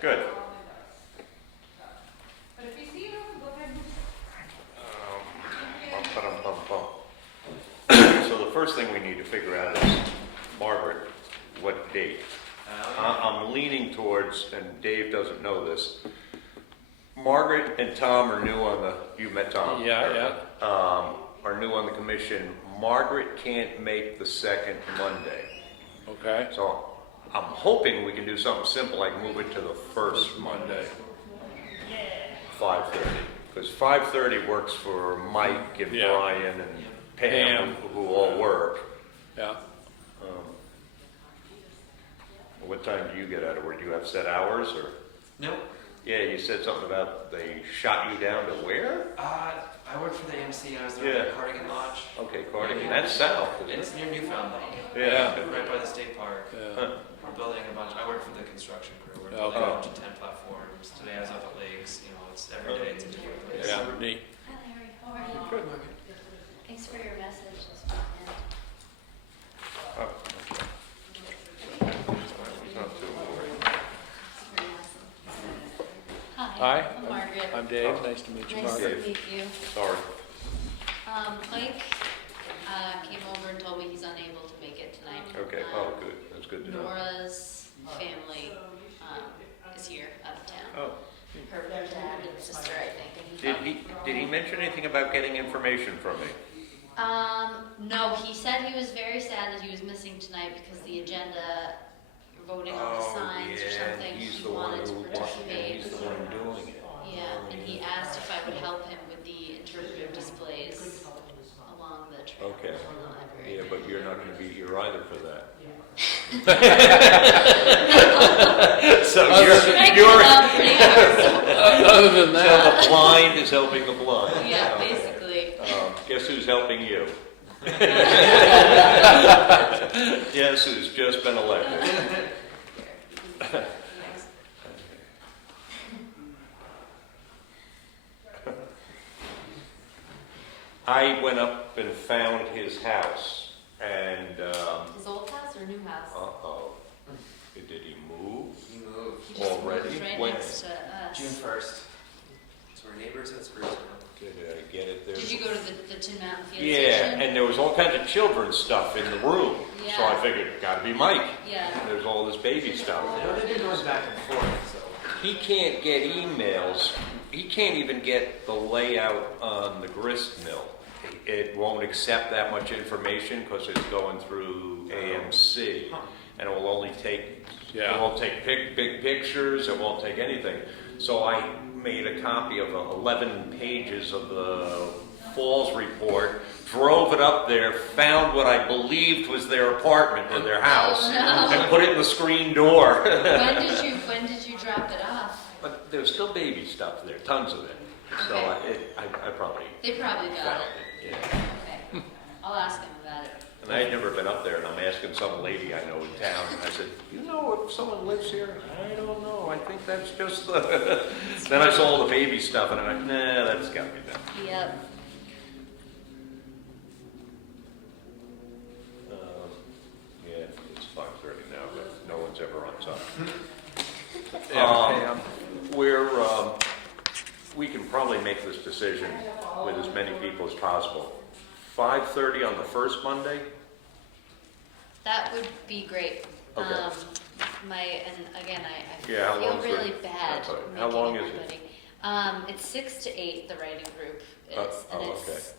Good. But if you see it, go ahead. So the first thing we need to figure out is, Margaret, what date? I'm leaning towards, and Dave doesn't know this, Margaret and Tom are new on the, you met Tom? Yeah. Are new on the commission. Margaret can't make the second Monday. Okay. So I'm hoping we can do something simple, like move it to the first Monday. 5:30. Because 5:30 works for Mike and Yeah. Brian and Pam, who all work. Yeah. What time do you get out of work? Do you have set hours or? Nope. Yeah, you said something about they shot you down to where? I work for the AMC. I was there Yeah. at the Cardigan Lodge. Okay, Cardigan. That's south, isn't It's it? near Newfoundland. Yeah. Right by the state park. Yeah. We're building a bunch. I work for the construction crew. We're Okay. building a bunch of tent platforms. Today I was up at Lakes. You know, it's every day it's a different place. Yeah. Neat. Hi Larry, how are you? Good. Thanks for your message this weekend. Oh, okay. It's not too boring. Hi. I'm Margaret. I'm Dave. Nice to meet you, Nice Margaret. to meet you. Sorry. Mike came over and told me he's unable to make it tonight. Okay. Oh, good. That's good to know. Nora's family is here out of town. Oh. Her dad and sister, I think. And Did he mention anything about getting information from me? No, he said he was very sad that he was missing tonight because the agenda, voting on the signs or something, He's he the one wanted to who participate. he's the one doing it. Yeah, and he asked if I would help him with the interpretive displays along the trail Okay. from the library. Yeah, but you're not going to be here either for that. So Striking it out pretty hard. Other than so that, the blind is helping the blind. Yeah, basically. Guess who's helping you? Yes, who's just been elected. I went up and found his house, and His old house or new house? uh-oh, did he move? You moved. He just already? moved right When? next to us. June 1st. So we're neighbors at Spruce Grove. Did I get it there? Did you go to the Tin Mountain Field Yeah, Station? and there was all kinds of children's stuff in the room, so I Yeah. figured, gotta be Mike. Yeah. There's all this baby stuff. I know they've been going back and forth, so. He can't get emails. He can't even get the layout on the grist mill. It won't accept that much information because it's going through AMC, and it will only take. Yeah. It won't take big pictures. It won't take anything. So I made a copy of 11 pages of the Falls report, drove it up there, found what I believed was their apartment or their house, Oh, no. and put it in the screen door. When did you drop it off? But there's still baby stuff there, tons of it. So Okay. I probably They probably got found it. it. Yeah. Okay. I'll ask him about it. And I had never been up there, and I'm asking some lady I know in town. I said, "You know if someone lives here?" "I don't know. I think that's just the." Then I saw all the baby stuff, and I went, "Nah, that's got to be done." Yep. Yeah, it's 5:30 now, but no one's ever on time. Pam. We can probably make this decision with as many people as possible. 5:30 on the first Monday? That would be great. Okay. And again, I Yeah, how feel long's the- really bad that's all right. making How long is it? everybody. It's 6 to 8, the writing group.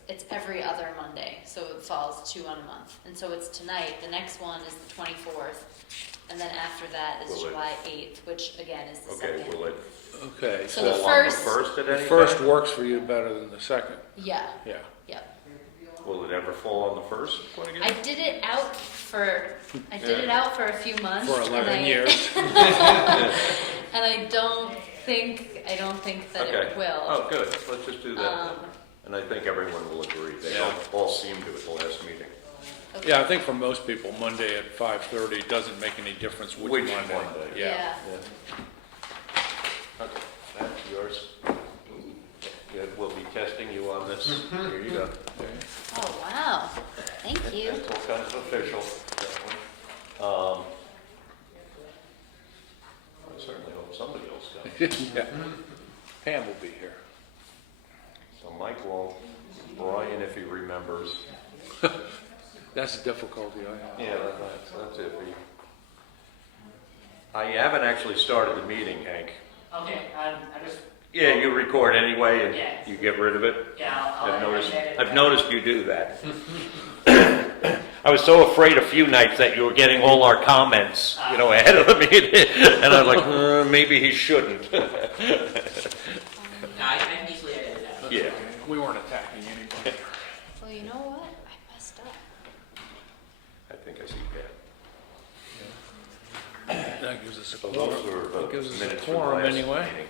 It's every other Monday, so it falls 2 on a month. And so it's tonight. The next one is the 24th, and then after that is Will it- July 8th, which again is the Okay, second. will it Okay. So the fall on the first- first at The any first time? works for you better than the second. Yeah. Yeah. Yep. Will it ever fall on the first one again? I did it out for a few months. For 11 years. And I don't think that Okay. it will. Oh, good. Let's just do that then. Um, And I think everyone will agree. They Yeah. all seem to at the last meeting. Okay. Yeah, I think for most people, Monday at 5:30 doesn't make any difference which Which Monday. Monday. Yeah. Okay, that's yours. Good, we'll be testing you on this. Here you go. Oh, wow. Thank you. It's all kinds of official. I certainly hope somebody will Yeah. Pam will be here. So Mike won't, Brian if he remembers. That's the difficulty I have. Yeah, that's it. I haven't actually started the meeting, Hank. Okay, I just, Yeah, you record anyway and Yeah. you get rid of it? yeah, I'll I've noticed you do that. I was so afraid a few nights that you were getting all our comments, ahead of the meeting, and I was like, maybe he shouldn't. No, I can easily edit it out. Yeah. We weren't attacking anybody. Well, you know what? I messed up. I think I see that. That gives us a So quorum. those are the That gives us a minutes from the quorum last anyway. meeting.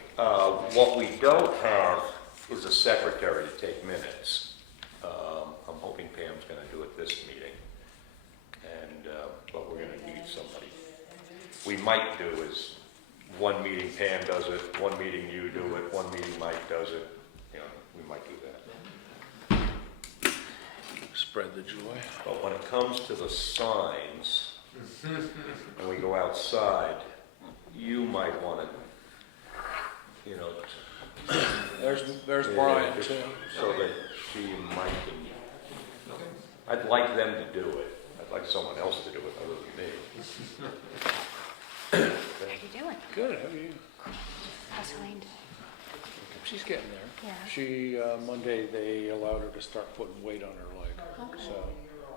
What we don't have is a secretary to take minutes. I'm hoping Pam's gonna do it this meeting. But we're gonna need somebody. We might do is, one meeting Pam does it, one meeting you do it, one meeting Mike does it. We might do that. Spread the joy. But when it comes to the signs, and we go outside, you might wanna, There's Brian just too. so that she and Mike can, I'd like them to do it. I'd like someone else to do it other than me. How you doing? Good, how are you? How's Helene? She's getting there. Yeah. She, Monday, they allowed her to start putting weight on her leg. So,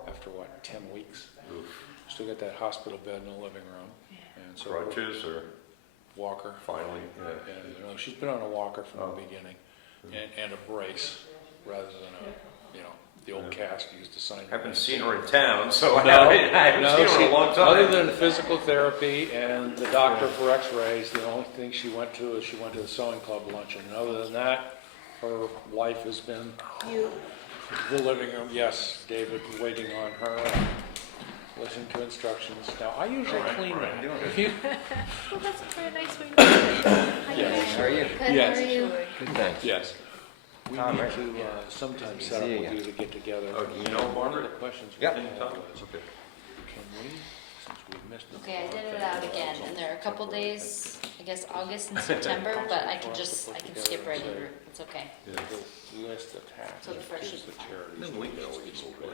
after what, 10 weeks? Still got that hospital bed in the living room. And so Crutches or walker. finally, And, she's been on a walker from the beginning, and a brace, rather than the old cast used to sign. I haven't seen her in town, so I No, haven't seen her in a long time. Other than physical therapy and the doctor for x-rays, the only thing she went to is she went to the sewing club luncheon. And other than that, her life has been the living room. Yes, David waiting on her, and listening to instructions. Now, I usually clean that. Well, that's a very nice way to put it. How you doing? How are you? Good, Yes. how are you? Good, thanks. Yes. We Tom, need right? to sometime set up See with ya. you to get together. Oh, do you know One of the Margaret? questions we Yep. had was, Okay. can we, since we've missed it. Okay, I did it out again, and there are a couple days, I guess August and September, but I can skip right through. It's okay. The list attached So the first is the should- charities.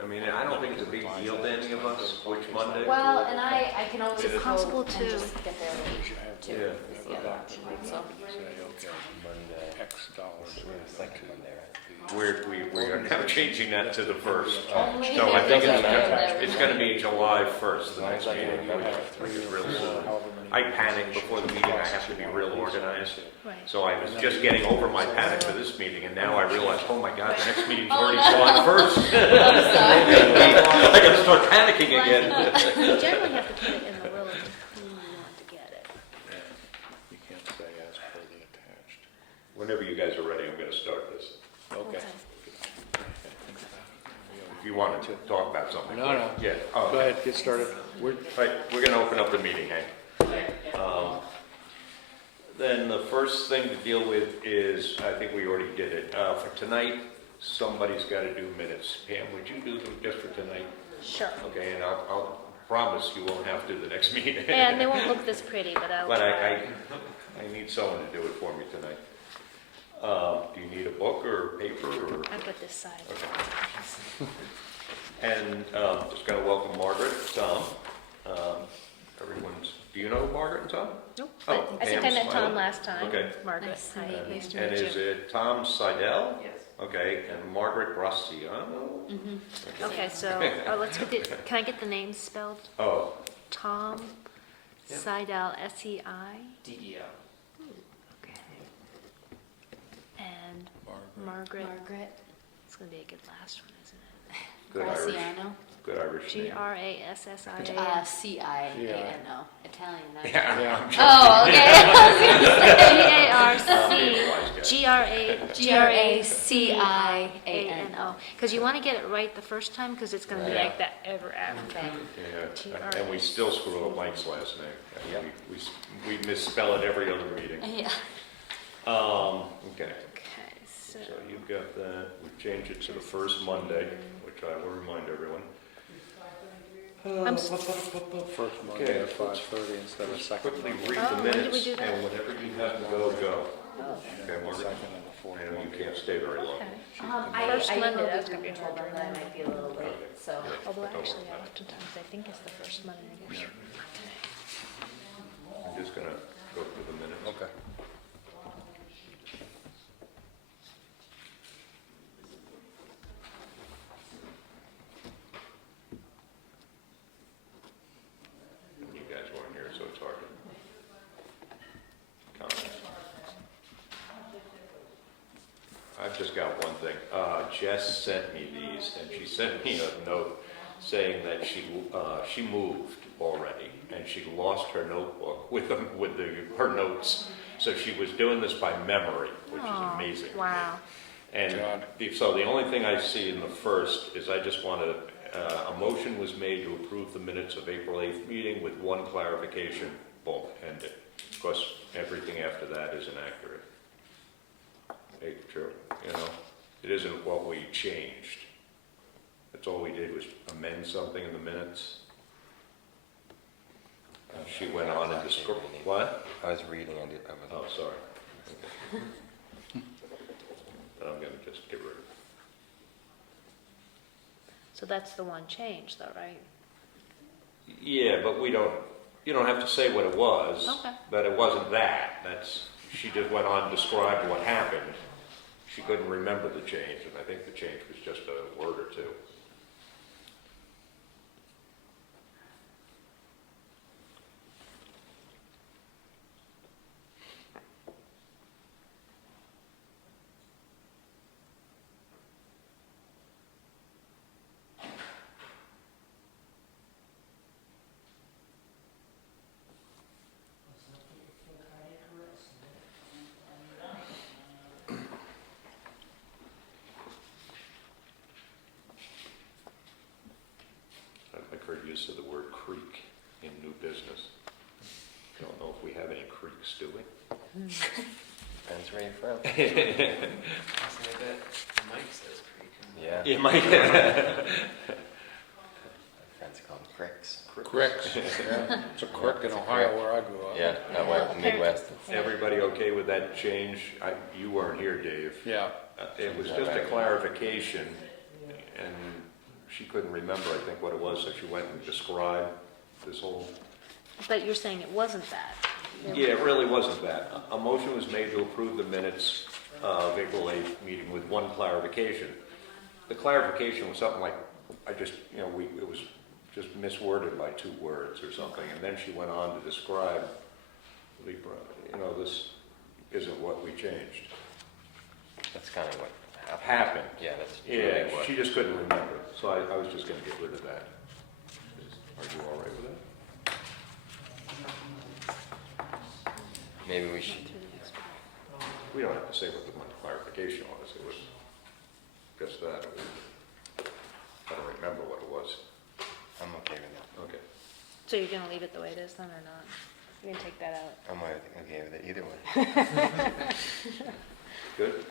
I mean, I don't think it's a big deal to any of us, which Monday. Well, and I can always It's go possible and to- just get there late too, Yeah. is the other option, so. Say, okay, Monday. X dollars. Second Monday, right? We're now changing that to the first. Only So I if think there's a- it's gonna be July 1st, the next meeting, which is real soon. I panicked before the meeting, I have to be real organized. Right. So I was just getting over my panic for this meeting, and now I realize, oh my God, the next meeting's Oh, already no. July 1st. I'm sorry. I gotta start panicking again. You generally have to put it in the will of who you want to get it. You can't say as per the attached. Whenever you guys are ready, I'm gonna start this. Okay. If you wanted to talk about something. No. Yeah. Go ahead, get started. Right, we're gonna open up the meeting, Hank. Then the first thing to deal with is, I think we already did it, for tonight, somebody's gotta do minutes. Pam, would you do them just for tonight? Sure. Okay, and I'll promise you won't have to the next meeting. And they won't look this pretty, but I'll But try. I need someone to do it for me tonight. Do you need a book or paper or? I put this side. And just gonna welcome Margaret, Tom. Everyone's, do you know Margaret and Tom? Nope. Oh, I think I Pam met Tom Smiley. last time. Okay. Margaret. Nice to Hi, meet you. nice to And meet is you. it Tom Seidel? Yes. Okay, and Margaret Graciano? Okay, so let's get the, can I get the names spelled? Oh, Tom Yeah. Seidel, S-E-I. DEO. Okay. And Margaret. Margaret. It's gonna be a good last one, isn't it? good Irish, Graciano, good Irish name. G-R-A-S-S-I-A. C-I-A-N-O, Italian, that. Yeah. Oh, okay. G-R-A-C-I-A-N-O. Because you want to get it right the first time, because it's going to be like that ever after. Okay. Yeah, and we still screw up Mike's last name. Yep. We misspell it every other meeting. Yeah. Okay, Okay, so. so you've got that, we've changed it to the first Monday, which I will remind everyone. I'm s- First Monday at 5:30 instead of second Quickly Monday. read Oh, the when did we minutes, do that? and whenever you have to go, go. Okay, The Margaret? second and the fourth. I know you can't stay very long. First I Monday, emailed that's the gonna be group hard and to told them that I remember. might be a little late, so. Although actually, oftentimes I think it's the first Monday. I go, I'm just gonna go through the minutes. Okay. You guys weren't here, so it's hard to comment. I've just got one thing. Jess sent me these, and she sent me a note saying that she moved already, and she lost her notebook with her notes. So she was doing this by memory, which is Aw, amazing. wow. And God. so the only thing I see in the first is I just wanted, a motion was made to approve the minutes of April 8th meeting with one clarification, boom, end it. Of course, everything after that is inaccurate. Hey, true, you know, it isn't what we changed. That's all we did was amend something in the minutes. And she went on and described, what? I was reading, I was. Oh, sorry. But I'm gonna just get rid of it. So that's the one change though, right? Yeah, but you don't have to say what it was. Okay. That it wasn't that. She just went on and described what happened. She couldn't remember the change, and I think the change was just a word or two. I've heard use of the word creek in new business. Don't know if we have any creeks, do we? Depends where you're from. So I bet Mike says creek. Yeah. It might. My friends call them cricks. Cricks, yeah. It's a crick in It's a Ohio crick. where I grew up. Yeah, not west, apparently- Midwest. Everybody okay with that change? You weren't here, Dave. Yeah. It was just a clarification, and she couldn't remember, I think, what it was, so she went and described this whole... But you're saying it wasn't that? Yeah, it really wasn't that. A motion was made to approve the minutes of April 8th meeting with one clarification. The clarification was something like, it was just misworded by 2 words or something, and then she went on to describe, this isn't what we changed. That's kind of what happened. Happened. Yeah, that's Yeah, really what. she just couldn't remember, so I was just gonna get rid of that. Are you all right with that? Maybe we should, We don't have to say what the clarification was, it was just that. I don't remember what it was. I'm okay with that. Okay. So you're gonna leave it the way it is then, or not? You're gonna take that out? I'm okay with it either way. Good?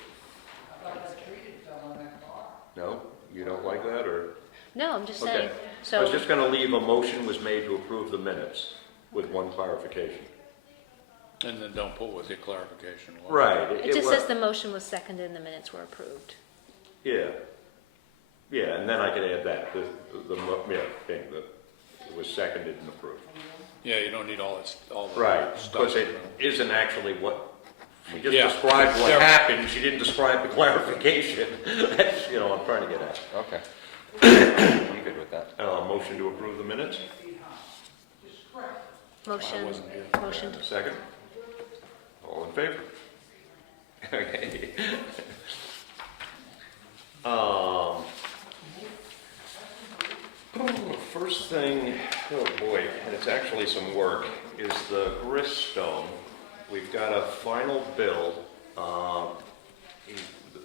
No? You don't like that, or? No, I'm just Okay. saying, I was so, just gonna leave a motion was made to approve the minutes with one clarification. And then don't put with the clarification. Right. it just was- says the motion was seconded and the minutes were approved. Yeah. Yeah, and then I could add that, thing, that it was seconded and approved. Yeah, you don't need all the Right, stuff. because it isn't actually what, she just Yeah. described what Yeah. happened, she didn't describe the clarification. That's, I'm trying to get at. Okay. I'm good with that. Motion to approve the minutes, Motion, wasn't here. motion to second? All in favor? Okay. First thing, oh boy, and it's actually some work, is the grist stone. We've got a final bill.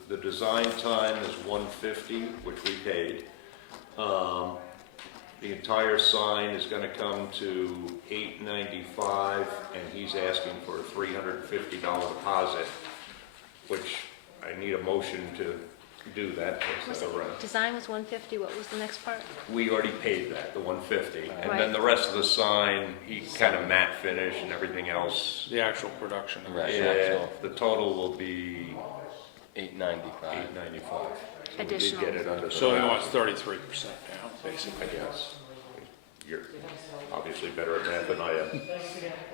The design time is $150, which we paid. The entire sign is gonna come to $895, and he's asking for a $350 deposit, which I need a motion to do that Was first, around. Design was 150, what was the next part? We already paid that, the 150, and Right. then the rest of the sign, he kind of matte finish and everything else. The actual production. Right. Yeah, Actual. the total will be $895. $895. So we did Additional. get it under the. So he wants 33% down, basically. I guess. You're obviously better at math than I am. So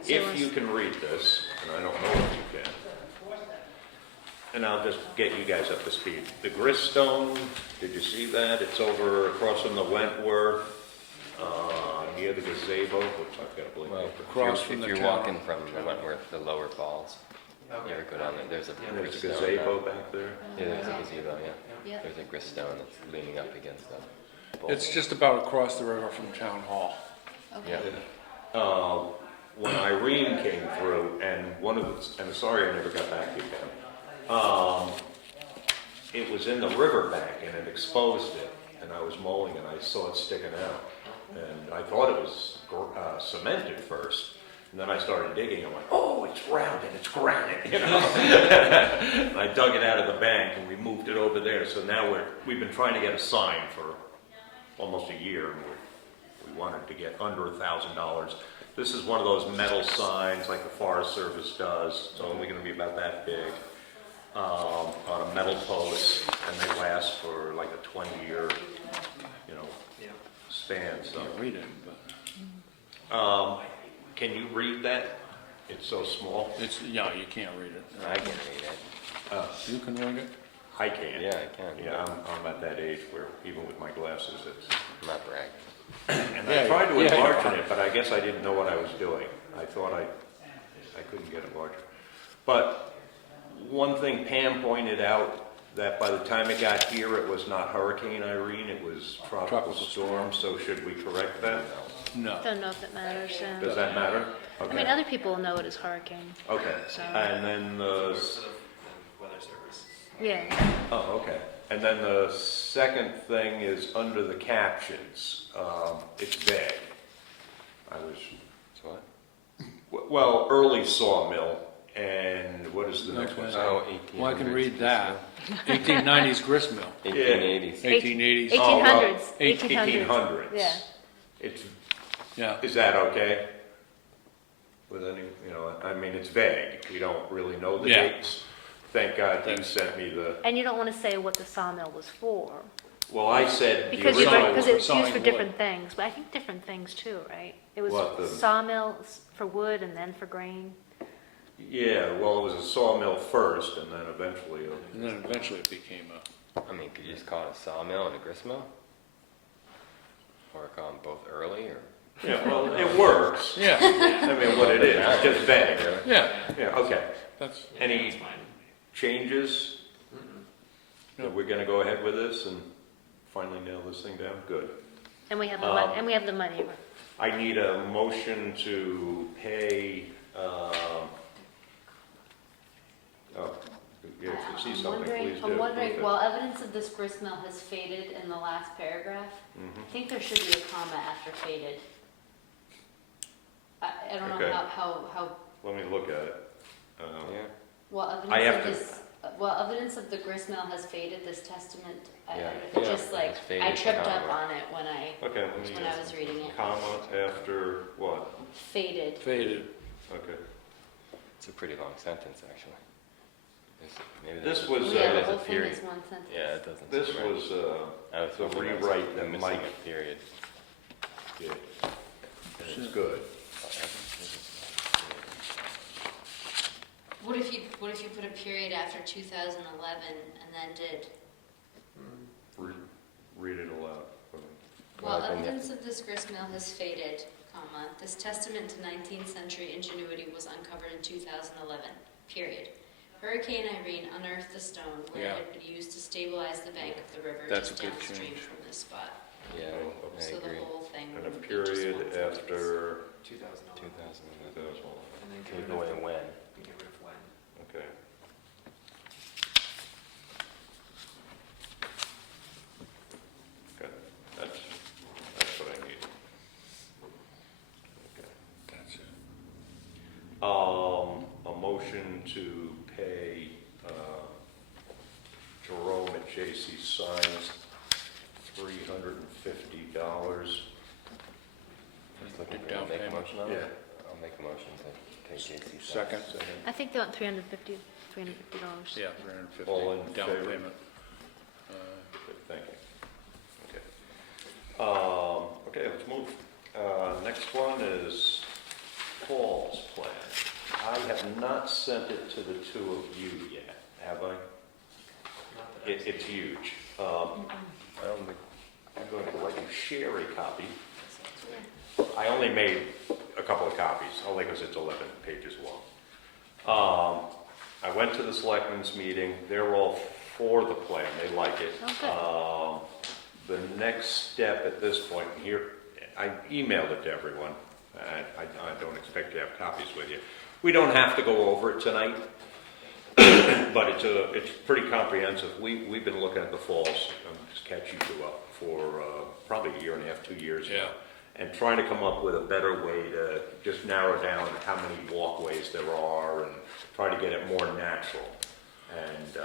If it's- you can read this, and I don't know if you can, and I'll just get you guys up to speed. The Gristone, did you see that? It's over across from the Wentworth, near the gazebo, which I've got to believe. Well, Across from if the you're tower. walking from the Wentworth, the lower falls, you ever go down there, there's a There's a gristone gazebo down- back there. Yeah, there's a gazebo, yeah. Yep. There's a gristone that's leaning up against the. It's just about across the river from Town Hall. Okay. Yeah. When Irene came through, and and sorry I never got back to you, Ken. It was in the riverbank and it exposed it, and I was mowing and I saw it sticking out. And I thought it was cemented first, and then I started digging, I'm like, oh, it's rounded, it's granite, you know? And I dug it out of the bank and we moved it over there, so now we've been trying to get a sign for almost a year, and we wanted to get under $1,000. This is one of those metal signs like the Forest Service does. It's only going to be about that big, on a metal post, and they last for like a 20-year, Yeah. span. So, Can't read it, but can you read that? It's so small. it's, yeah, you can't read it. I can read it. You can read it? I can't. Yeah, I can. Yeah, I'm at that age where even with my glasses, it's. I'm not bragging. And Yeah, I tried to yeah, enlarge yeah. it, but I guess I didn't know what I was doing. I thought I couldn't get it larger. But one thing Pam pointed out, that by the time it got here, it was not Hurricane Irene, it was tropical storm, so should we correct that? No. Don't know if it matters. Does that matter? I mean, Okay. other people know it as hurricane. Okay, So- and then the, For the weather service. Yeah. oh, okay. And then the second thing is under the captions, it's vague. I was, So what? well, early sawmill, and what is the next one? Okay. Oh, Well, I can 1800s read that. 1890s grist mill, 1880s. 1880s. 1800s. 1800s. Yeah. It's, Yeah. is that okay? With any, I mean, it's vague. We don't really know the Yeah. dates. Thank God you sent me the, And you don't want to say what the sawmill was for, well, I said the because original. because for it's used sawing for wood. different things, but I think different things too, right? It was What, the- sawmills for wood and then for grain. Yeah, well, it was a sawmill first, and then eventually, And then eventually it became I mean, could you just call it a sawmill and a grist mill? Or call them both early, or? yeah, well, it works. yeah, I mean, what it is, it's just vague. yeah, Yeah, okay. that's, Any That's fine. changes? That we're gonna go ahead with this and finally nail this thing down? Good. And we have the money, and we have the money. I need a motion to pay, if you see something, please do. I'm wondering, Okay. well, evidence of this grist mill has faded in the last paragraph. Mhm. I think there should be a comma after faded. I don't know Okay. how, Let me look at it. Yeah. well, I have evidence to- of this, well, evidence of the grist mill has faded, this testament, Yeah. it just Yeah, like, it's faded, I tripped up comma. on it when I Okay, was reading it. comma after what? Faded. faded. Okay. It's a pretty long sentence, actually. Maybe This there's was, Yeah, the there's a whole thing period. is one sentence. Yeah, it doesn't. this seem right. was, I was the hoping I was rewrite that missing Mike a period. did. And it's good. What if you put a period after 2011 and then did, Read it aloud. well, Well, then you- evidence of this grist mill has faded, comma, this testament to 19th century ingenuity was uncovered in 2011, period. Hurricane Irene unearthed the stone where Yeah. it had been used to stabilize the bank of the river That's just a good downstream change. from this spot. Yeah, I So the agree. whole thing And a would be just period one sentence. after, 2011. 2011. And then Take away when. We get rid of when. okay. Okay, that's what I need. Okay. That's it. A motion to pay, Jerome at J.C. Signs, $350. Just looking for, Down make a payment. motion on Yeah. it? I'll make a motion to take J.C. Second? I think they want $350. Yeah, 350. All in Down favor? payment. Good, thank you. Okay, let's move. Next one is Falls Plan. I have not sent it to the two of you yet, have I? It's huge. I don't think, I'm going to let you share a copy. I only made a couple of copies, only because it's 11 pages long. I went to the selectmen's meeting. They're all for the plan. They like it. Oh, The next step at this point here, I emailed it to everyone. I don't expect you to have copies with you. We don't have to go over it tonight, but it's pretty comprehensive. We've been looking at the falls, just catch you two up, for probably a year and a half, 2 years now. And trying to come up with a better way to just narrow down how many walkways there are and try to get it more natural. And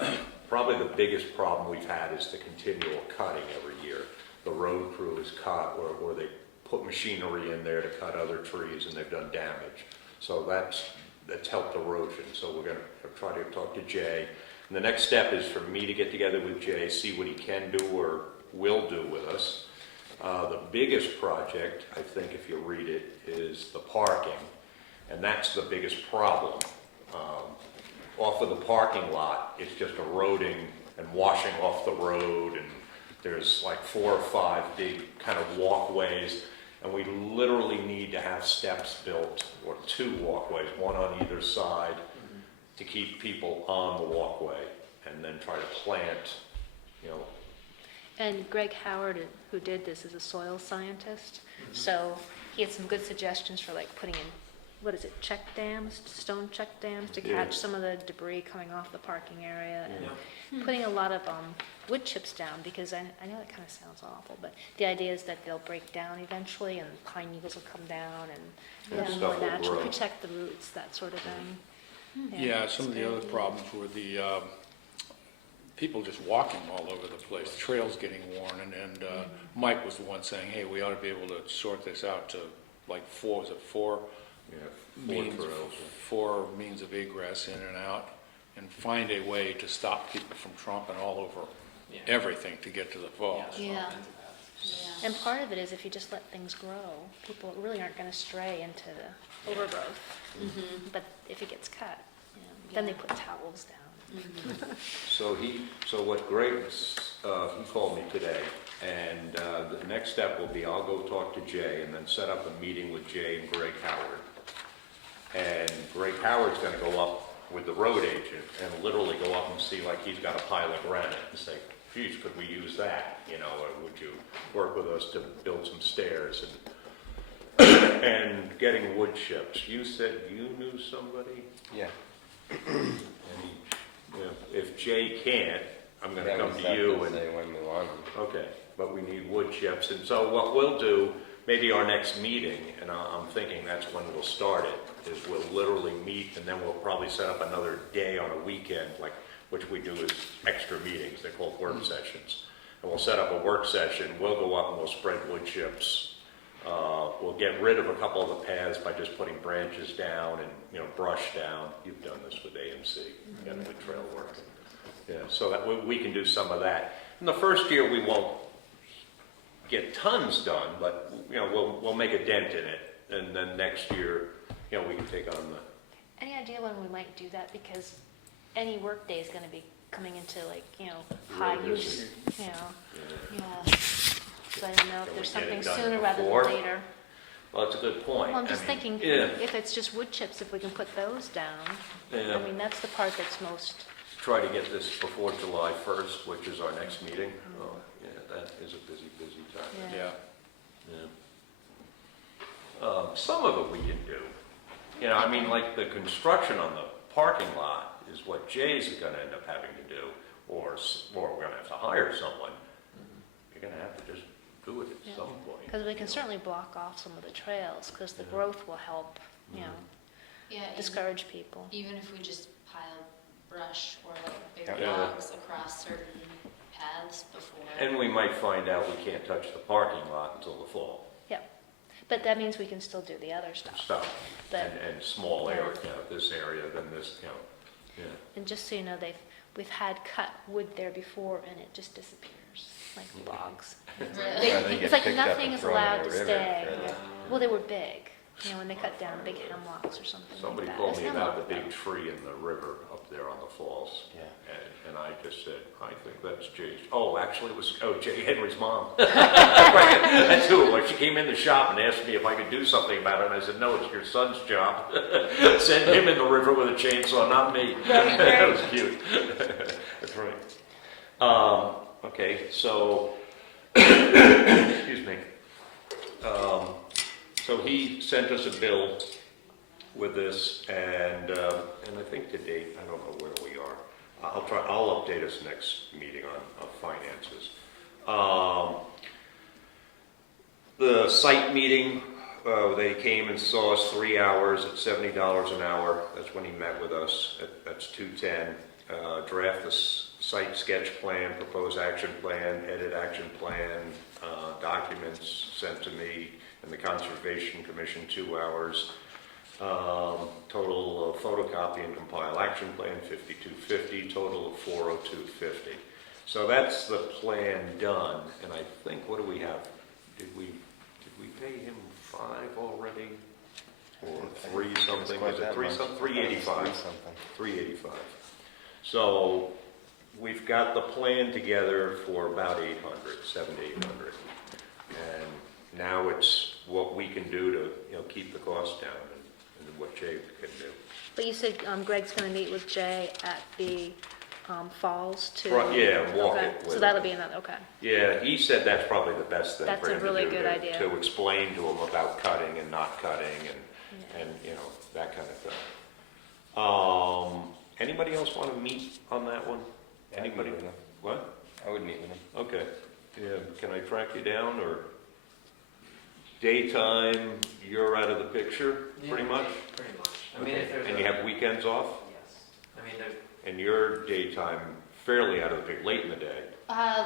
probably the biggest problem we've had is the continual cutting every year. The road crew is cut, or they put machinery in there to cut other trees, and they've done damage. So that's helped erosion. So we're going to try to talk to Jay. And the next step is for me to get together with Jay, see what he can do or will do with us. The biggest project, I think, if you read it, is the parking, and that's the biggest problem. Off of the parking lot, it's just eroding and washing off the road, and there's like 4 or 5 big kind of walkways, and we literally need to have steps built, or 2 walkways, one on either side, to keep people on the walkway, and then try to plant, you know. And Greg Howard, who did this, is a soil scientist. So he had some good suggestions for like putting in, what is it, check dams, stone check dams to Yeah. catch some of the debris coming off the parking area, and putting a lot of wood chips down, because I know that kind of sounds awful, but the idea is that they'll break down eventually and pine needles will come down and Yeah, it'll be stuff more will natural, grow. protect the roots, that sort of thing. Yeah, it's some of the very other good. problems were the people just walking all over the place, the trails getting worn, and Mike was the one saying, hey, we ought to be able to sort this out to like four means, trails. 4 means of egress in and out, and find a way to stop people from tromping all over Yeah. everything to get to the falls. there's all Yeah. kinds of paths. And part of it is if you just let things grow, people really aren't going to stray into the overgrowth. But if it gets cut, then they put towels down. So what Greg's, he called me today, and the next step will be I'll go talk to Jay and then set up a meeting with Jay and Greg Howard. And Greg Howard's gonna go up with the road agent and literally go up and see, like, he's got a pile of granite and say, geez, could we use that? You know, or would you work with us to build some stairs and getting wood chips. You said you knew somebody? Yeah. And if Jay can't, I'm gonna Yeah, come we to set you this and, day when we want them. okay, but we need wood chips. And so what we'll do, maybe our next meeting, and I'm thinking that's when we'll start it, is we'll literally meet, and then we'll probably set up another day on a weekend, like, which we do as extra meetings, they're called work sessions. And we'll set up a work session, we'll go up and we'll spread wood chips. We'll get rid of a couple of the paths by just putting branches down and, you know, brush down. You've done this with AMC, and with trail work. Yeah, so that we can do some of that. In the first year, we won't get tons done, but, you know, we'll make a dent in it. And then next year, you know, we can take on the, Any idea when we might do that? Because any work day is going to be coming into like, high Really use, busy. Yeah. So I don't know if Can there's we get it something done sooner rather before? than later. well, it's a good point. Well, I'm just I mean, thinking, Yeah, if it's just wood chips, if we can put those down, yeah. I mean, that's the part that's most, Try to get this before July 1st, which is our next meeting. Oh, yeah, that is a busy, busy time. yeah. Yeah. Yeah. Some of it we can do. You know, I mean, like the construction on the parking lot is what Jay's gonna end up having to do, or we're gonna have to hire someone. You're gonna have to just do it Yeah. at some point. Because we can certainly block off some of the trails, because the growth will help, Yeah, discourage people. even if we just pile brush or like big Yeah. logs across certain paths before. And we might find out we can't touch the parking lot until the fall. But that means we can still do the other stuff. Stuff, But, and small area, this area, then this, yeah. and just so you know, we've had cut wood there before and it just disappears, like logs. Really? Yeah, they get It's like picked up nothing and is thrown in allowed the to river. stay. Yeah. Well, they were big, when they cut down big hemlocks or something Somebody like that. told It's me hemlock, about the big though. tree in the river up there on the falls. Yeah. And I just said, I think that's Jay's. Oh, actually, it was, Jay Henry's mom. That's who it was. She came in the shop and asked me if I could do something about it. And I said, no, it's your son's job. Send him in the river with a chainsaw, not me. That was cute. That's right. Okay, so, excuse me. So he sent us a bill with this, and I think to date, I don't know where we are. I'll update us next meeting on finances. The site meeting, they came and saw us 3 hours at $70 an hour. That's when he met with us. That's 210. Draft the site sketch plan, proposed action plan, edit action plan, documents sent to me and the Conservation Commission, 2 hours. Total of photocopy and compile action plan, $52.50, total of $402.50. So that's the plan done, and I think, what do we have? Did we pay him 5 already? Or 3 something? Was it 3 something? 385. 385. So we've got the plan together for about 800, 700 to 800. And now it's what we can do to, keep the cost down. What Jay can do. But you said Greg's going to meet with Jay at the falls to... Right, yeah, walk okay. it with So that'll him. be another, okay. Yeah, he said that's probably the best thing That's for a him really to do. good idea. To explain to him about cutting and not cutting and that kind of thing. Anybody else want to meet on that one? Yeah, I'd Anybody? meet with him. What? I would meet with him. Okay. Yeah, can I track you down, or daytime, you're out of the picture, pretty Yeah, much? Pretty much. I mean, Okay. if there's And you have weekends off? Yes. I mean, there's, And your daytime fairly out of the picture, late in the day?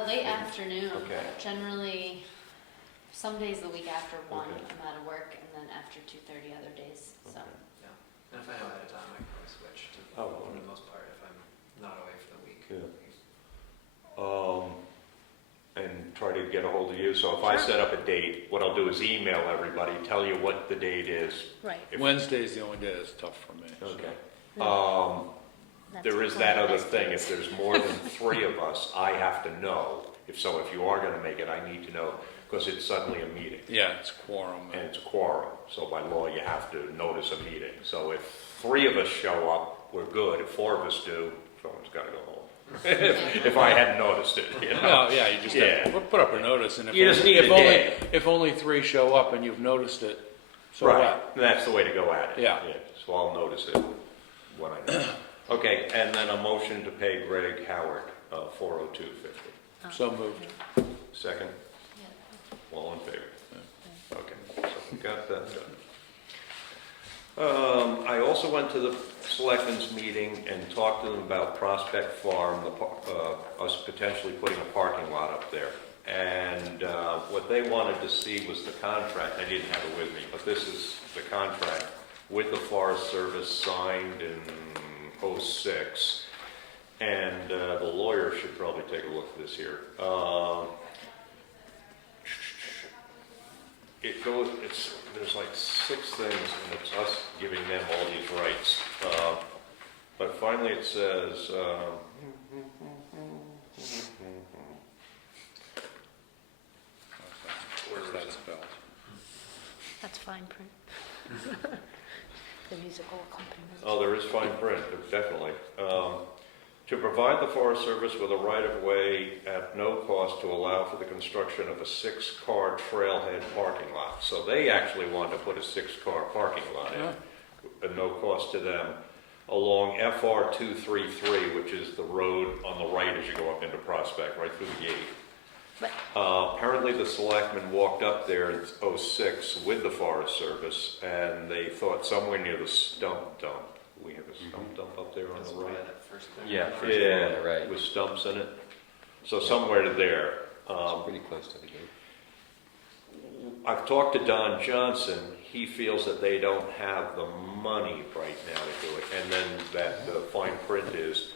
Late afternoon. Okay. Generally, some days the week after 1, Okay. I'm out of work, and then after 2:30 other days, so. Okay. and if I know ahead of time, I can always switch to, Oh, for the most part, if I'm not away for the week. Yeah. And try to get a hold of you. So if I Sure. set up a date, what I'll do is email everybody, tell you what the date is. Right. If- Wednesday's the only day that's tough for me. so. Okay. That's There is one that of the other best thing, days. if there's more than 3 of us, I have to know. If you are gonna make it, I need to know, because it's suddenly a meeting. Yeah, it's quorum. And it's a quorum, so by law, you have to notice a meeting. So if 3 of us show up, we're good. If 4 of us do, someone's gotta go home. If I hadn't noticed it, No, yeah, you just have Yeah. to put up a notice, and if You just need if a only day. if only 3 show up and you've noticed it, so Right, what? and that's the way to go at it. Yeah. So I'll notice it when I know. Okay, and then a motion to pay Greg Howard, $402.50. So moved. Second? Yeah. All in favor? Okay, so we got that done. I also went to the selectmen's meeting and talked to them about Prospect Farm, us potentially putting a parking lot up there. And what they wanted to see was the contract. I didn't have it with me, but this is the contract with the Forest Service signed in '06. And the lawyer should probably take a look at this here. There's like 6 things, and it's us giving them all these rights. But finally it says, Where's that spelled? That's fine print. The musical accompaniment. oh, there is fine print, definitely. To provide the Forest Service with a right-of-way at no cost to allow for the construction of a 6-car trailhead parking lot. So they actually want to put a 6-car parking lot in, at no cost to them, along FR 233, which is the road on the right as you go up into Prospect, right through the gate. But Apparently the selectmen walked up there in '06 with the Forest Service, and they thought somewhere near the stump dump. We have a stump dump up there on That's the why right. that first first. Yeah, first first one on the right. With stumps in it. So somewhere to there. It's pretty close to the gate. I've talked to Don Johnson. He feels that they don't have the money right now to do it. And then that the fine print is,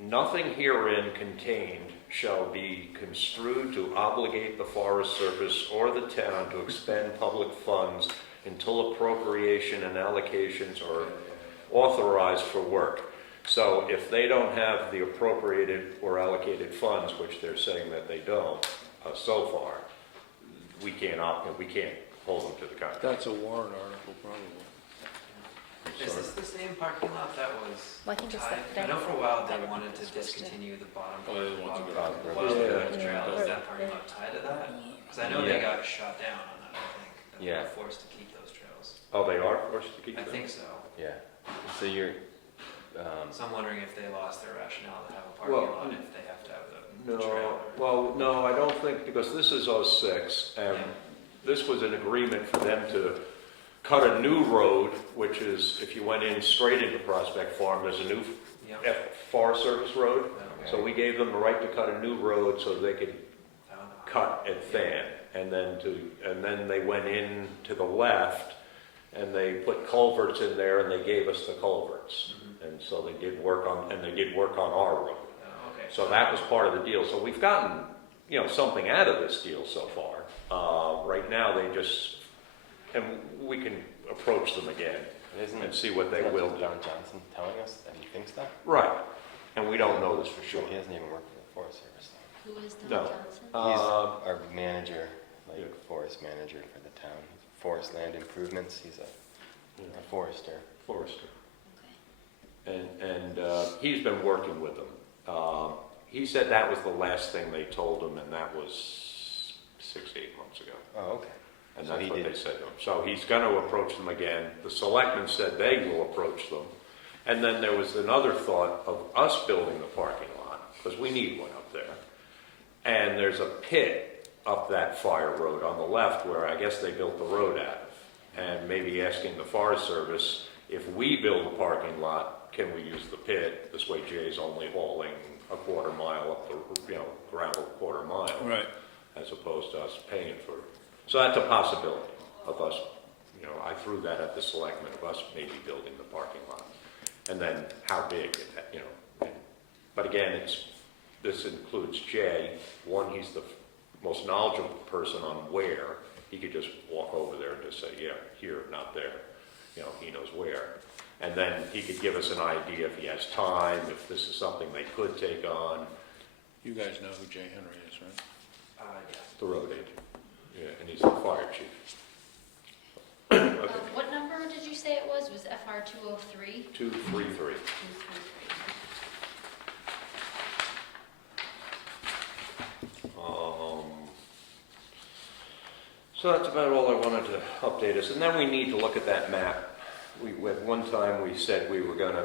nothing herein contained shall be construed to obligate the Forest Service or the town to expend public funds until appropriation and allocations are authorized for work. So if they don't have the appropriated or allocated funds, which they're saying that they don't, so far, we can't hold them to the contract. That's a warrant article, probably. Is this the same parking lot that was Well, I think it's tied? that- I know for a while they that wanted to supposed to- discontinue the bottom Oh, part they of the want to bottom go part to of the Yeah. Village Trail. Is Right. that parking lot tied to that? Because I know Yeah. they got shut down on that, I think. That they Yeah. were forced to keep those trails. Oh, they are forced to keep I them? think so. Yeah. So you're, So I'm wondering if they lost their rationale to have a Well, parking lot if they have to have the No, trail. well, no, I don't think, because this is '06, and Yeah. this was an agreement for them to cut a new road, which is, if you went in straight into Prospect Farm, there's a new Yep. Forest Service road. Okay. So we gave them the right to cut a new road so they could Found- cut and fan. And then they went in to the left, and they put culverts in there, and they gave us the culverts. And so they did work on our road. Oh, okay. So that was part of the deal. So we've gotten, something out of this deal so far. Right now, and we can approach them again isn't and it? see what they isn't that will just do. Don Johnson telling us that he thinks that? Right. And we don't know this for sure. He hasn't even worked for the Forest Service. Though. Who is Don No. Johnson? He's Uh, our manager, like yeah. forest manager for the town. Forest land improvements. He's a forester. Forrester. Okay. And he's been working with them. He said that was the last thing they told him, and that was 6 to 8 months ago. Oh, okay. And So that's he what did- they said to him. So he's going to approach them again. The selectmen said they will approach them. And then there was another thought of us building the parking lot, because we need one up there. And there's a pit up that fire road on the left where I guess they built the road out of. And maybe asking the Forest Service, if we build a parking lot, can we use the pit? This way Jay's only hauling a quarter mile up the, gravel quarter mile. Right. As opposed to us paying for it. So that's a possibility of us, I threw that at the selectmen, of us maybe building the parking lot. And then how big, but again, this includes Jay. One, he's the most knowledgeable person on where. He could just walk over there and just say, yeah, here, not there. He knows where. And then he could give us an idea if he has time, if this is something they could take on. You guys know who Jay Henry is, right? Yeah. The road agent. Yeah, and he's the fire chief. Okay. What number did you say it was? Was FR 203? 233. So that's about all I wanted to update us. And then we need to look at that map. At one time, we said we were gonna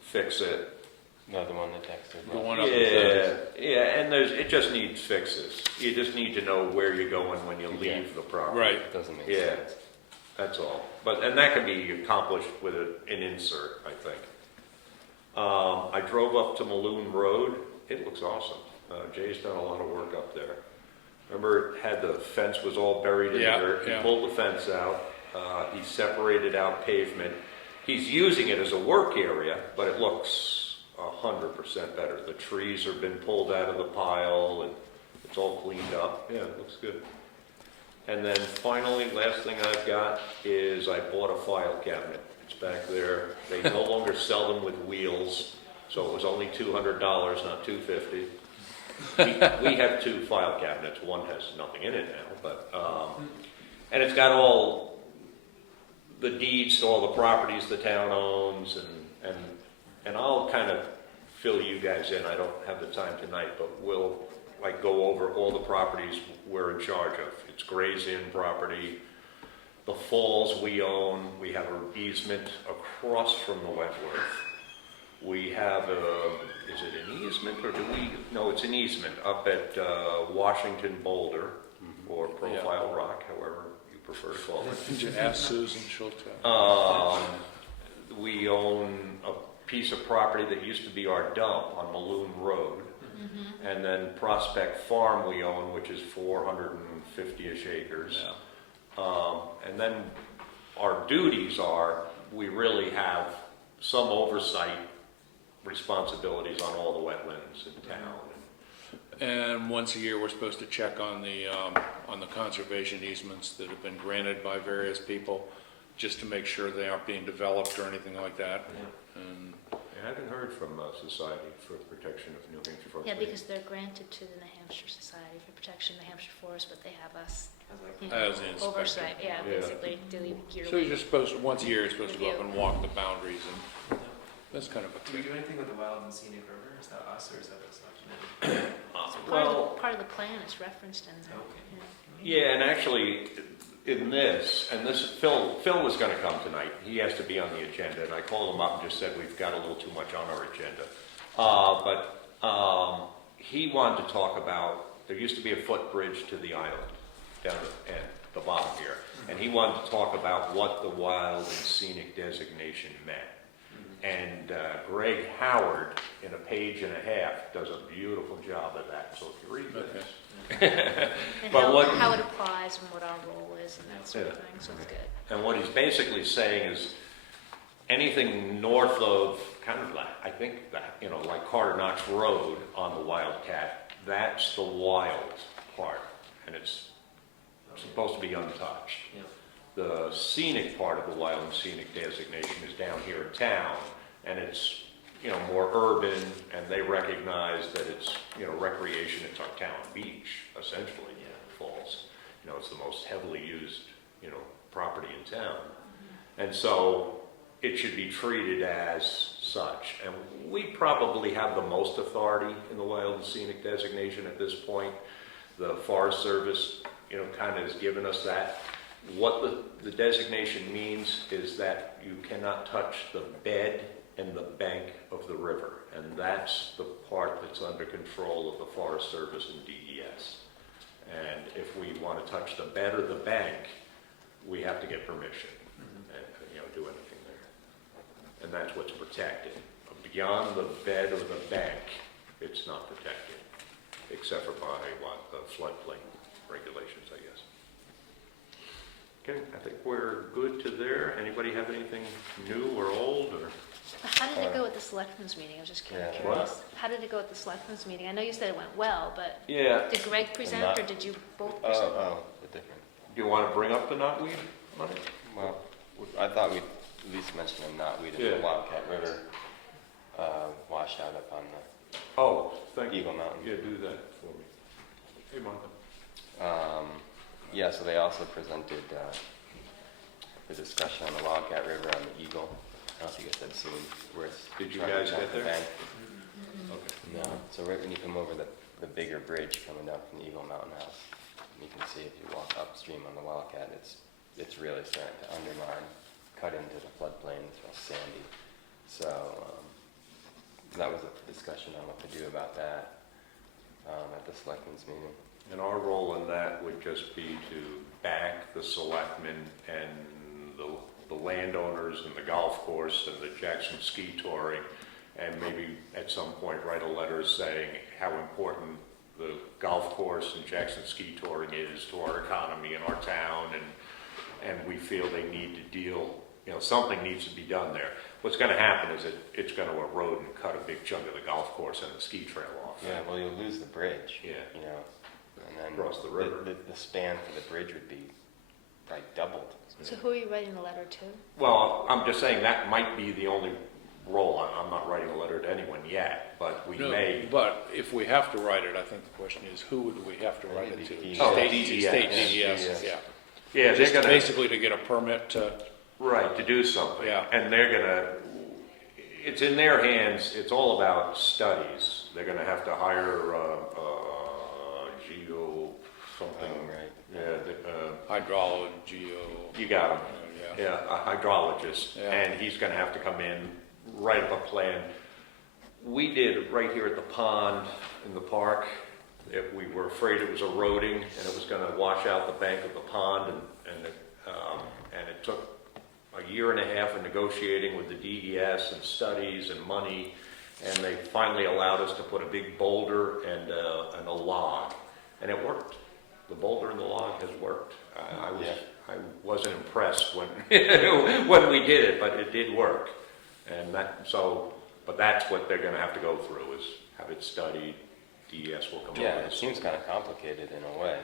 fix it. Another one that texted. The one up in Yeah, Phillips. yeah, and it just needs fixes. You just need to know where you're going when you Yeah. leave the property. Right. Doesn't make Yeah. sense. That's all. And that can be accomplished with an insert, I think. I drove up to Maloon Road. It looks awesome. Jay's done a lot of work up there. Remember, it had the fence was all buried in Yeah, the dirt. He yeah. pulled the fence out. He separated out pavement. He's using it as a work area, but it looks 100% better. The trees have been pulled out of the pile and it's all cleaned up. Yeah, it looks good. And then finally, last thing I've got is I bought a file cabinet. It's back there. They no longer sell them with wheels, so it was only $200, not $250. We have 2 file cabinets. One has nothing in it now, but and it's got all the deeds to all the properties the town owns, and I'll kind of fill you guys in. I don't have the time tonight, but we'll go over all the properties we're in charge of. It's Gray's Inn property, the falls we own. We have an easement across from the Wentworth. We have is it an easement or no, it's an easement up at Washington Boulder or Profile Rock, however you prefer to call it. Did you ask Susan? She'll tell. We piece of property that used to be our dump on Maloon Road. And then Prospect Farm we own, which is 450-ish acres. And then our duties are, we really have some oversight responsibilities on all the wetlands in town. And once a year, we're supposed to check on the conservation easements that have been granted by various people, just to make sure they aren't being developed or anything like that. And I haven't heard from Society for the Protection of New Hampshire Forest. Yeah, because they're granted to the New Hampshire Society for Protection of New Hampshire Forest, but they have us, you know, As the inspector. oversight, yeah, Yeah. basically, doing so you're yearly. just supposed, once a year, you're supposed to go up Review. and walk the boundaries, and that's kind of a Do we do anything with the Wild and Scenic River? Is that us or is that the selection committee? Part of the plan is referenced in there. Okay. Yeah. Yeah, and actually, in this, Phil was gonna come tonight. He has to be on the agenda, and I called him up and just said, we've got a little too much on our agenda. But he wanted to talk about, there used to be a footbridge to the island down at the bottom here. And he wanted to talk about what the wild and scenic designation meant. And Greg Howard, in a page and a half, does a beautiful job of that. So if you read this, And But what- how it applies and what our role is and that sort of Yeah. thing, so it's good. and what he's basically saying is anything north of kind of like, I think that, you know, like Carter Knox Road on the Wildcat, that's the wild part, and it's supposed to be untouched. Yeah. The scenic part of the wild and scenic designation is down here in town, and it's, you know, more urban, and they recognize that it's, you know, recreation, it's our town beach, essentially, falls. You know, it's the most heavily used, you know, property in town. And so it should be treated as such. And we probably have the most authority in the wild and scenic designation at this point. The Forest Service, you know, kind of has given us that. What the designation means is that you cannot touch the bed and the bank of the river. And that's the part that's under control of the Forest Service and DES. And if we want to touch the bed or the bank, we have to get permission and, you know, do anything there. And that's what's protected. Beyond the bed or the bank, it's not protected, except for by the floodplain regulations, I guess. Okay, I think we're good to there. Anybody have anything new or old or? How did it go at the selectmen's meeting? I was just kind of Yeah, curious. How did it go at the selectmen's meeting? I know you said it went well, but Yeah. did Greg present not- or did you both present? The different. Do you want to bring up the knotweed money? Well, I thought we'd at least mention the knotweed in Yeah. the Wildcat River washout up on Oh, thank the you. Eagle Mountain. Yeah, do that for me. Hey, Martha. Yeah, so they also presented the discussion on the Wildcat River on the Eagle. I don't know if you guys had seen where it's. Did you trying to guys jump get the there? bank. Okay. No, so right when you come over the bigger bridge coming down from the Eagle Mountain House, you can see if you walk upstream on the Wildcat, it's really starting to undermine, cut into the floodplain, it's real sandy. So that was a discussion on what to do about that at the selectmen's meeting. And our role in that would just be to back the selectmen and the landowners and the golf course and the Jackson Ski Touring, and maybe at some point write a letter saying how important the golf course and Jackson Ski Touring is to our economy and our town, and we feel they need to deal, you know, something needs to be done there. What's going to happen is it's going to erode and cut a big chunk of the golf course and the ski trail off. Yeah, well, you'll lose the bridge. Yeah. You know, and then Across the river. The span for the bridge would be like doubled. So who are you writing the letter to? Well, I'm just saying that might be the only role. I'm not writing a letter to anyone yet, but we No, may. but if we have to write it, I think the question is, who would we have to write it to? DES. Oh, State DES. State Yeah, DES, DES. yeah. Yeah, they're Just gonna, basically to get a permit to, right, to do something. Yeah. And they're gonna, it's in their hands, it's all about studies. They're gonna have to hire, geo something. Oh, right. Yeah, hydrology, you got him. yeah. Yeah, a hydrologist, Yeah. and he's gonna have to come in, write up a plan. We did right here at the pond in the park. We were afraid it was eroding and it was gonna wash out the bank of the pond, and it took a year and a half of negotiating with the DES and studies and money, and they finally allowed us to put a big boulder and a log, and it worked. The boulder and the log has worked. I wasn't impressed when when we did it, but it did work. And but that's what they're going to have to go through, is have it studied. DES will come Yeah, over it this. seems kind of complicated in a way,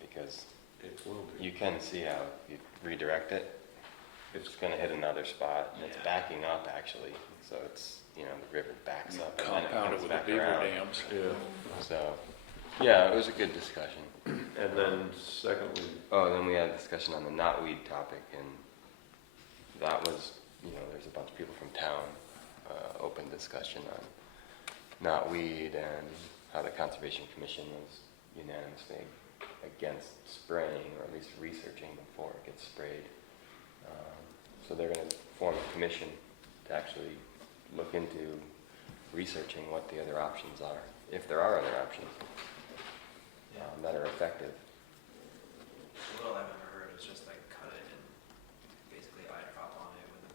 because It will be. you can see how you redirect it, it's gonna hit another spot, and it's Yeah. backing up actually, so it's, you know, the river backs up and then it Compounded comes with the back beaver around. dams. Yeah. So, yeah, it was a good discussion. And then secondly, Oh, then we had a discussion on the knotweed topic, and that was, you know, there's a bunch of people from town, open discussion on knotweed and how the Conservation Commission was unanimously against spraying, or at least researching before it gets sprayed. So they're gonna form a commission to actually look into researching what the other options are, if there are other options, that are effective. The little I've ever heard is just like cut it and basically eye drop on it with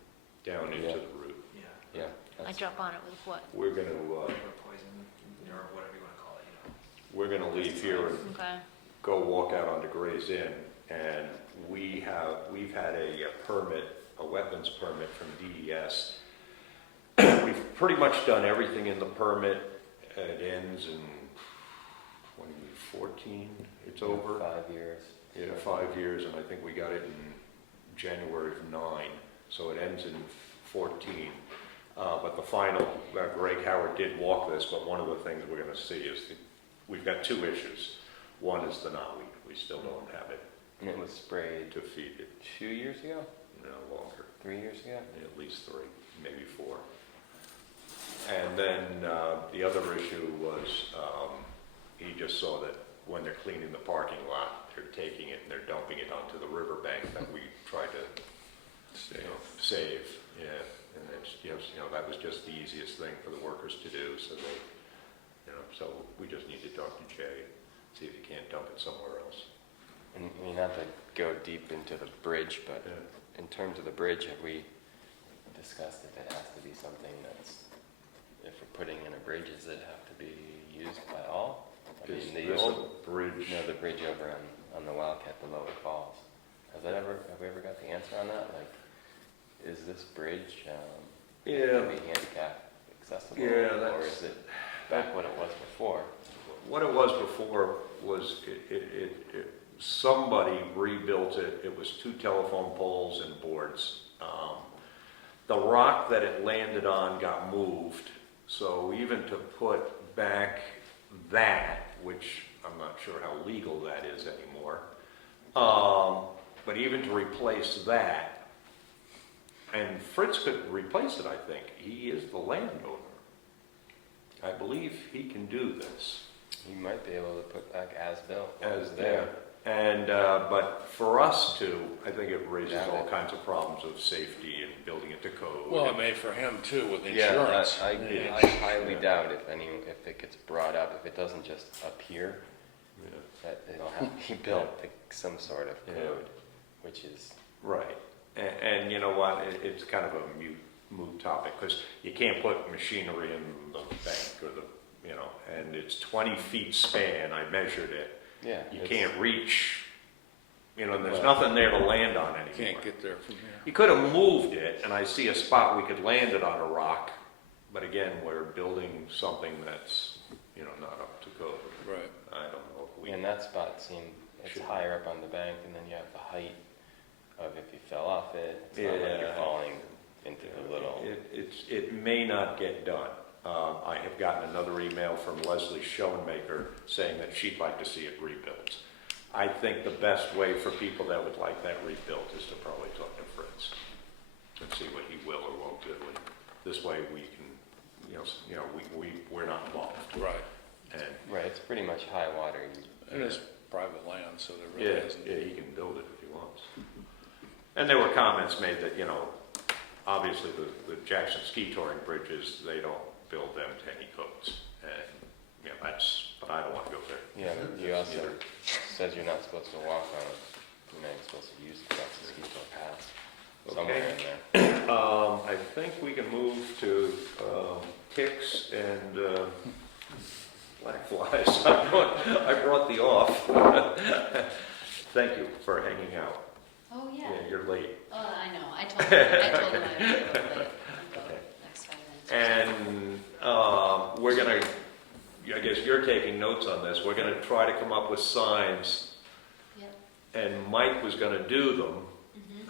down into Yeah. the root. yeah, Yeah. I that's- drop on it with what? We're going to or poison or whatever you want to call it. You know. we're going to leave here and Okay. go walk out onto Gray's Inn, and we've had a permit, a wetlands permit from DES. We've pretty much done everything in the permit. It ends in 2014. It's over. 5 years. Yeah, 5 years, and I think we got it in January of '9, so it ends in 14. But the final, Greg Howard did walk this, but one of the things we're going to see is we've got two issues. One is the knotweed. We still don't have it And it was sprayed to feed it, 2 years ago, no longer, 3 years ago? at least 3, maybe 4. And then the other issue was he just saw that when they're cleaning the parking lot, they're taking it and they're dumping it onto the riverbank that we tried to save. Yeah, and it's just, that was just the easiest thing for the workers to do. So they, so we just need to talk to Jay, see if he can't dump it somewhere else. And I mean, not to go deep into the bridge, but Yeah. in terms of the bridge, have we discussed if it has to be something that's, if we're putting in a bridge, does it have to be used by all? I Is mean, the this old, a bridge? the bridge over on the Wildcat below it falls. Have we ever got the answer on that? Like, is this bridge, Yeah. gonna be handicap accessible? Yeah, Or that's- is it back what it was before? What it was before was somebody rebuilt it. It was 2 telephone poles and boards. The rock that it landed on got moved, so even to put back that, which I'm not sure how legal that is anymore, but even to replace that, and Fritz could replace it, I think. He is the landowner. I believe he can do this. You might be able to put back as-built. As there. And, but for us to, I think it raises Yeah. all kinds of problems of safety and building it to code. Well, it may for him too with Yeah, insurance. I highly doubt if it gets brought up, if it doesn't just appear, Yeah. that it'll have to be built to some sort of Yeah. code, which is, Right. And you know what, it's kind of a moot topic, because you can't put machinery in the bank or and it's 20 feet span, I measured it. yeah. You it's- can't reach, there's Well- nothing there to land on anymore. Can't get there from here. You could have moved it, and I see a spot we could land it on a rock, but again, we're building something that's, not up to code. Right. I don't know if we, And that spot seemed, it's Should- higher up on the bank, and then you have the height of if you fell off it, it's not like you're Yeah. falling into the little, it may not get done. I have gotten another email from Leslie Schoenmaker saying that she'd like to see it rebuilt. I think the best way for people that would like that rebuilt is to probably talk to Fritz and see what he will or won't do. And this way we can, we're not involved. Right. And right, it's pretty much high water. And it's private land, so there really yeah, isn't. yeah, he can build it if he wants. And there were comments made that, obviously the Jackson ski touring bridges, they don't build them to any codes. And, but I don't want to go there. Yeah, but you also, says you're not supposed to walk on it, you're not supposed to use the Jackson ski tour path. somewhere Okay. in there. I think we can move to ticks and black flies. I brought the off. Thank you for hanging out. Oh, Yeah, yeah. you're late. Oh, I know, I told him I would be a little late. I'll go next 5 minutes. And we're gonna, I guess you're taking notes on this, we're gonna try to come up with signs, Yep. and Mike was gonna do them,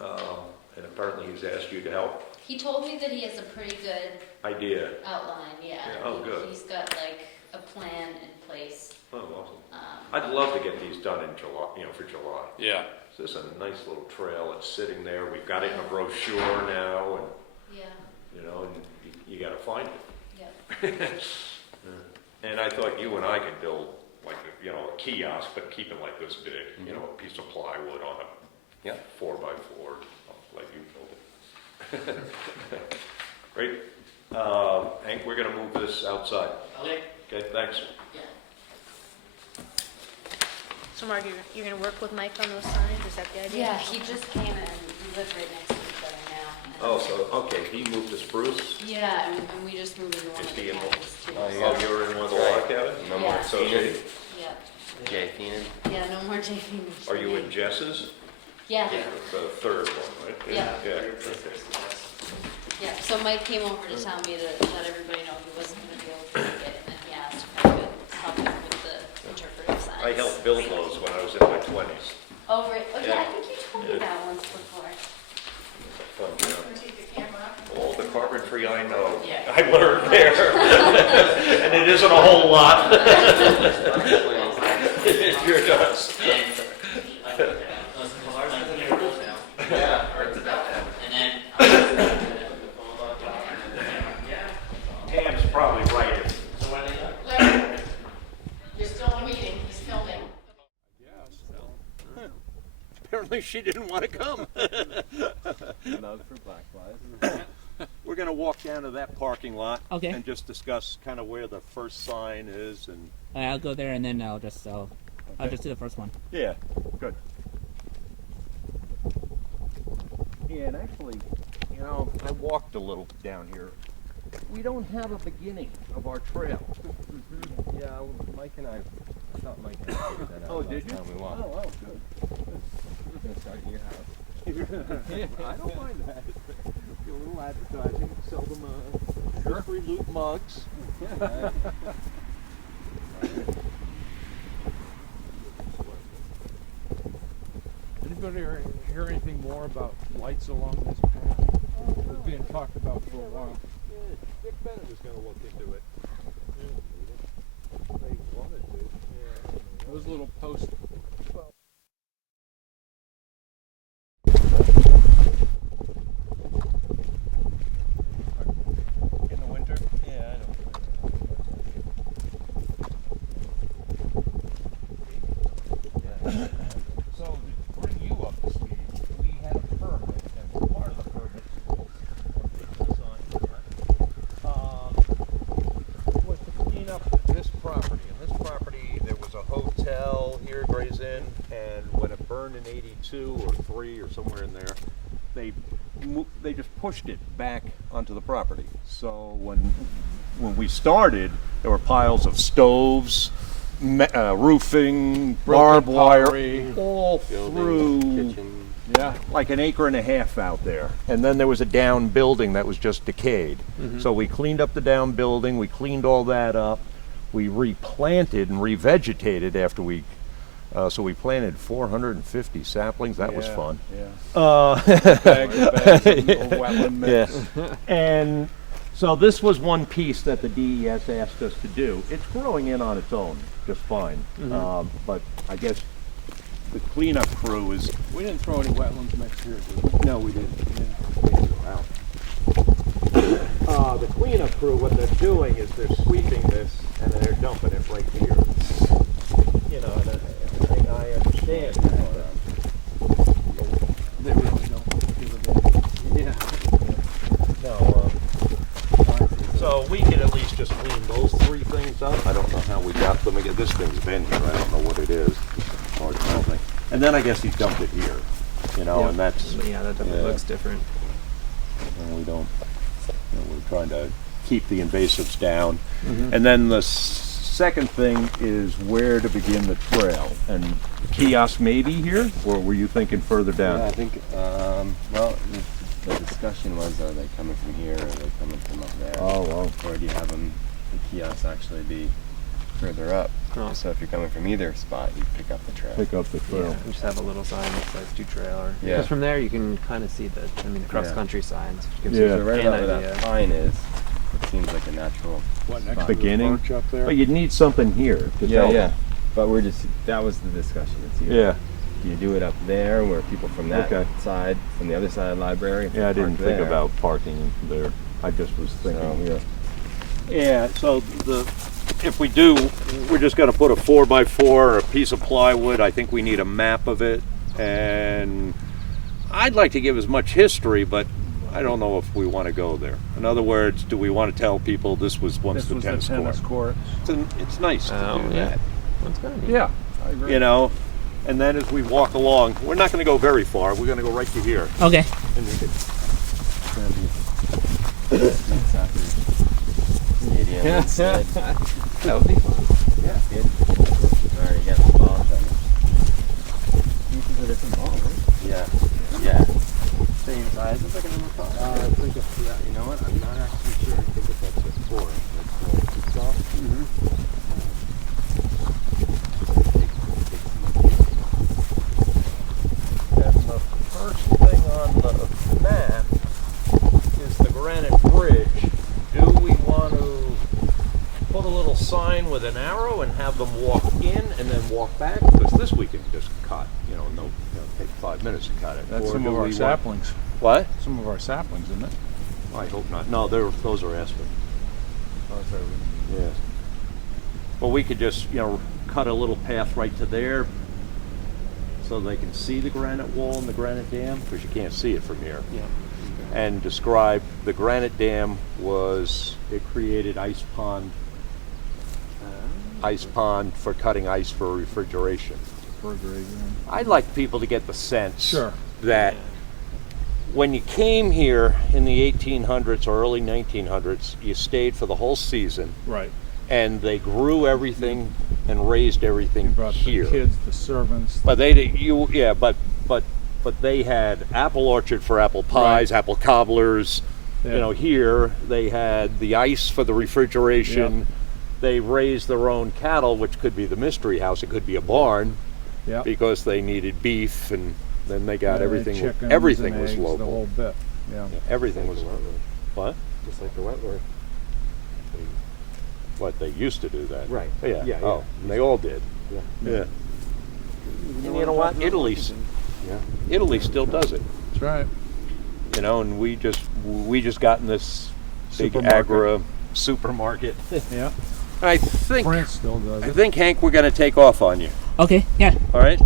Mhm. and apparently he's asked you to help. He told me that he has a pretty good Idea. outline, yeah. Yeah, oh, good. He's got like a plan in place. Oh, awesome. Um, I'd love to get these done in July, for July. Yeah. So this is a nice little trail, it's sitting there, we've got it in a brochure now, and, Yeah, and you gotta find it. yep. And I thought you and I could build like, a kiosk, but keep it like this big, a piece of plywood on a Yep. 4x4, like you built it. Great. Hank, we're gonna move this outside. Okay. Okay, thanks. Yeah. So Mark, you're gonna work with Mike on those signs, is that the idea? Yeah, he just came and we live right next to each other now. Oh, so, okay, he moved to Spruce? Yeah, and we just moved into one Is of he the in cabins too. Oh, so- yeah. Oh, you were in one of the log cabins? No more Yeah. So, Feenan, Yeah, Jay Feenan. yeah, no more JP. are you in Jess's? Yeah, Yeah. The third one, right? Yeah. Yeah. Your sisters, yes. yeah, so Mike came over to tell me to let everybody know he wasn't gonna be able to make it, and he asked if I could help him with the interpretive signs. I helped build those when I was in my 20s. Oh, right, oh, yeah, Yeah. I think you told me Yeah. that once before. Fun job. Wanna take the camera? All the carpentry I know, Yeah. I learned there. And it isn't a whole lot. It sure does. Yeah. Or it's about that. And then. Yeah. Pam's probably right. So what are they? Larry, you're still in a meeting, he's filming. Apparently she didn't want to come. We're going to walk down to that parking lot Okay. and just discuss kind of where the first sign is and I'll go there and then I'll just do the first one. yeah, good. Yeah, and actually, I walked a little down here. We don't have a beginning of our trail. Yeah, Mike and I thought Mike had figured that out. Oh, last did you? time we walked. Oh, good. We're gonna start at your house. I don't mind that. Do a little advertising, sell them free loot mugs. Anybody hear anything more about lights along this path? It's being talked about for a while. Dick Bennett was going to look into it. They wanted to. Yeah. Those little posts. In the winter? Yeah, I know. So to bring you up to speed, we had a permit, and part of the permit was to clean up this property. And this property, there was a hotel here, Gray's Inn, and when it burned in '82 or '3 or somewhere in there, they just pushed it back onto the property. So when we started, there were piles of stoves, roofing, barbed wire, pottery, all through, Kitchen. yeah, like an acre and a half out there. And then there was a down building that was just decayed. So we cleaned up the down building, we cleaned all that up, we replanted and revegetated after we, so we planted 450 saplings. That was fun. bags of wetland mix. And so this was one piece that the DES asked us to do. It's growing in on its own just fine. But I guess the cleanup crew is, We didn't throw any wetlands mix here, did we? no, we didn't. The cleanup crew, what they're doing is they're sweeping this and then they're dumping it right here. And I understand that. They really don't give a damn. No, so we can at least just clean those three things up. I don't know how we got them again. This thing's been here. I don't know what it is. Hard to tell me. And then I guess he dumped it here. you know, Yeah. and that's, But yeah, that definitely Yeah. looks different. and we don't, you know, we're trying to keep the invasives down. And then the second thing is where to begin the trail, and kiosk maybe here, or were you thinking further down? Yeah, I think, well, the discussion was, are they coming from here, or are they coming from up there? Oh, well, Or do you have them, the kiosks actually be further up? Oh. So if you're coming from either spot, you pick up the trail. pick up the Yeah, trail. and just have a little sign that says do trail, or Yeah. because from there you can kind of see the cross country signs, which gives Yeah. you So right an about where idea. that pine is, it seems like a natural. What, next spot. to the Beginning? porch up there? But you'd need something here to Yeah, tell yeah. them. But we're just, that was the discussion. It's either, Yeah, do you do it up there where people from that Okay. side, from the other side of the library? yeah, I didn't park think there? about parking there, I just was So, thinking, yeah, so if we do, we're just gonna put a 4x4 or a piece of plywood. I think we need a map of it, and I'd like to give as much history, but I don't know if we want to go there. In other words, do we want to tell people this was once the tennis court? It's nice to Oh, do yeah. that. That's kind of neat. Yeah, you know, and then as we walk along, we're not gonna go very far. We're gonna go right to here, Okay. and you could Stadium instead. That would be fun. Yeah, good. Already got the ball done. Pieces of different ball, right? Yeah. Yeah. Same size as like a number 5. I think it's, yeah, you know what, I'm not actually sure, I think it's that's just 4. That's And the first thing on the map is the Granite Bridge. Do we want to put a little sign with an arrow and have them walk in and then walk back? Because this we can just cut, you know, take 5 minutes to cut it. That's Or some do of our we want- saplings. What? Some of our saplings, isn't it? I hope not. No, those are aspen. Yes. Well, we could just, you know, cut a little path right to there so they can see the granite wall and the granite dam, because you can't see it from here. Yeah. And describe the granite dam it created ice pond for cutting ice for refrigeration. I'd like people to get the sense Sure. that when you came here in the 1800s or early 1900s, you stayed for the whole season, Right. and they grew everything and raised You everything brought here. the kids, the servants. But but they had apple orchard for apple pies, apple cobblers. Yeah. You know, here they had the ice for the refrigeration. Yep. They raised their own cattle, which could be the mystery house. It could be a barn, Yeah. because they needed beef, and then they got everything. Chickens Everything and was eggs, local. The whole bit. Yeah. Everything was local. What? Just like the Wentworth. What, they used to do that? Right. Yeah. Yeah, Oh, and they all did. Yeah. Yeah. And you know what? Italy still does it. That's right. You know, and we just got in this big Supermarket. agri supermarket. Yeah. I think France still does it. Hank, we're going to take off on you. Okay. Yeah. All right?